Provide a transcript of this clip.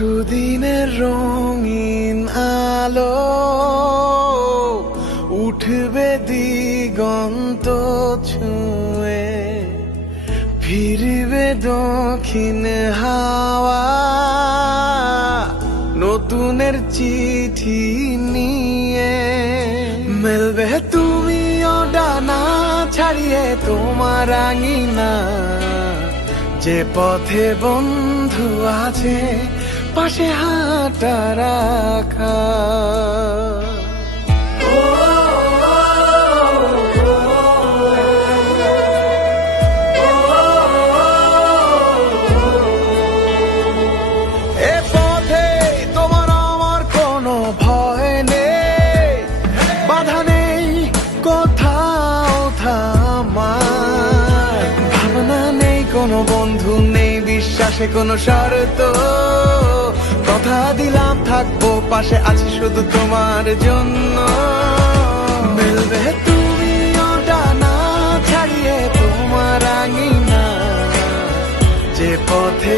সুদিনের রঙিন আলো উঠবে দিগন্ত ছুঁয়ে, ফিরবে দক্ষিণ হাওয়া নতুনের চিঠি নিয়ে। মেলবে তুমিও ডানা ছাড়িয়ে তোমার আঙিনা, যে পথে বন্ধু আছে পাশে হাঁটা রাখা। এ পথে তোমার আমার কোনো ভয় নেই, বাধা নেই কোথাও থামার, ভাবনা নেই কোনো বন্ধু নেই বিশ্বাসে কোনো শর্ত। কথা দিলাম থাকবো পাশে আছি শুধু তোমার জন্য। মিলবে তুমিও ডানা ছাড়িয়ে তোমার আঙিনা, যে পথে